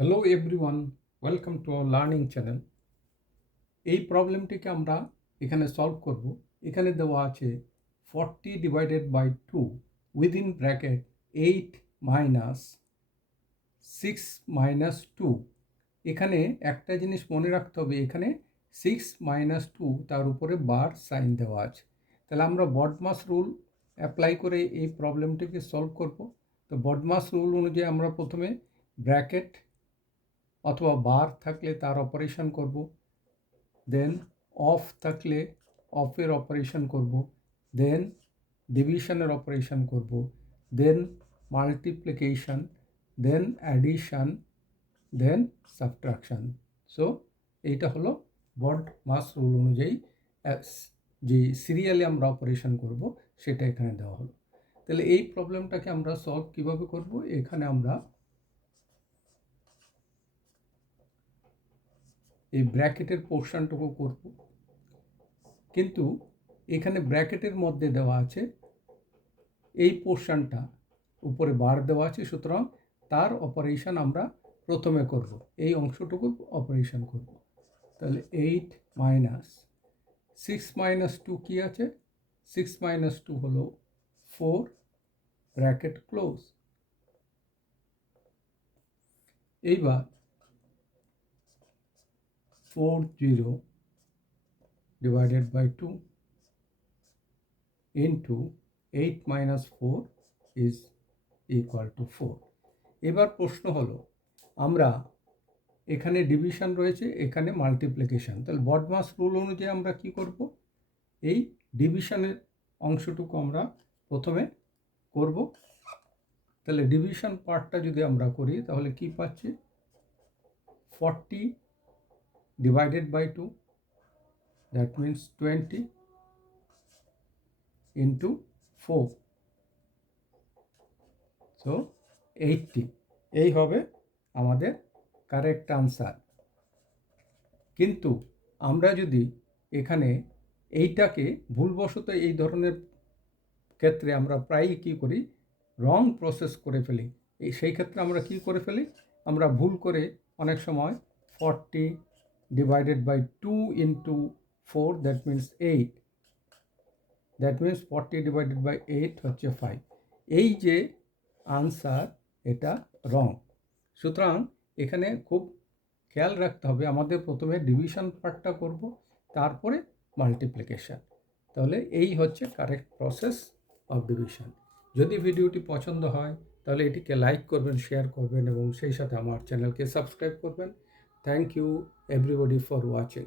Hello everyone, welcome to our learning channel. এই প্রবলেমটিকে আমরা এখানে সলভ করব। এখানে দেওয়া আছে 40/2 উইদিন ব্র্যাকেট 8 মাইনাস 6 - 2। এখানে একটা জিনিস মনে রাখতে হবে, এখানে 6 - 2 তার উপরে বার সাইন দেওয়া আছে। তাহলে আমরা বডমাস রুল অ্যাপ্লাই করে এই প্রবলেমটিকে সলভ করব। তো বডমাস রুল অনুযায়ী আমরা প্রথমে ব্র্যাকেট অথবা বার থাকলে তার অপারেশন করব, দেন অফ থাকলে অফের অপারেশন করব, দেন ডিভিশনের অপারেশন করব, দেন মাল্টিপ্লিকেশন, দেন অ্যাডিশন, দেন সাবট্রাকশন। সো এইটা হলো বড মাস রুল অনুযায়ী যে সিরিয়ালে আমরা অপারেশন করব সেটা এখানে দেওয়া হলো। তাহলে এই প্রবলেমটাকে আমরা সলভ কিভাবে করব? এখানে আমরা এই ব্র্যাকেটের পোর্শনটুকু করব, কিন্তু এখানে ব্র্যাকেটের মধ্যে দেওয়া আছে এই পোর্শনটা, উপরে বার দেওয়া আছে, সুতরাং তার অপারেশন আমরা প্রথমে করব, এই অংশটুকু অপারেশন করব। তাহলে 8 মাইনাস 6 - 2 কি আছে? 6 - 2 হলো 4, ব্র্যাকেট ক্লোজ। এইবার 40/2 into 8 - 4 is equal to 4। এবার প্রশ্ন হলো, আমরা এখানে ডিভিশন রয়েছে, এখানে মাল্টিপ্লিকেশন, তাহলে বডমাস রুল অনুযায়ী আমরা কি করব? এই ডিভিশনের অংশটুকু আমরা প্রথমে করব। তাহলে ডিভিশন পার্টটা যদি আমরা করি তাহলে কি পাচ্ছি? 40/2, দ্যাট মিনস 20 into 4, সো 80। এই হবে আমাদের কারেক্ট আনসার। কিন্তু আমরা যদি এখানে এইটাকে ভুলবশত, এই ধরনের ক্ষেত্রে আমরা প্রায়ই কী করি, রং প্রসেস করে ফেলি। সেই ক্ষেত্রে আমরা কি করে ফেলি? আমরা ভুল করে অনেক সময় 40/2 into 4, that means 8, that means 40/8 হচ্ছে 5। এই যে আনসার, এটা রং। সুতরাং এখানে খুব খেয়াল রাখতে হবে, আমাদের প্রথমে ডিভিশন পার্টটা করব, তারপরে মাল্টিপ্লিকেশন। তাহলে এই হচ্ছে কারেক্ট প্রসেস অফ ডিভিশন। যদি ভিডিওটি পছন্দ হয় তাহলে এটিকে লাইক করবেন, শেয়ার করবেন এবং সেই সাথে আমার চ্যানেলকে সাবস্ক্রাইব করবেন। Thank you everybody for watching.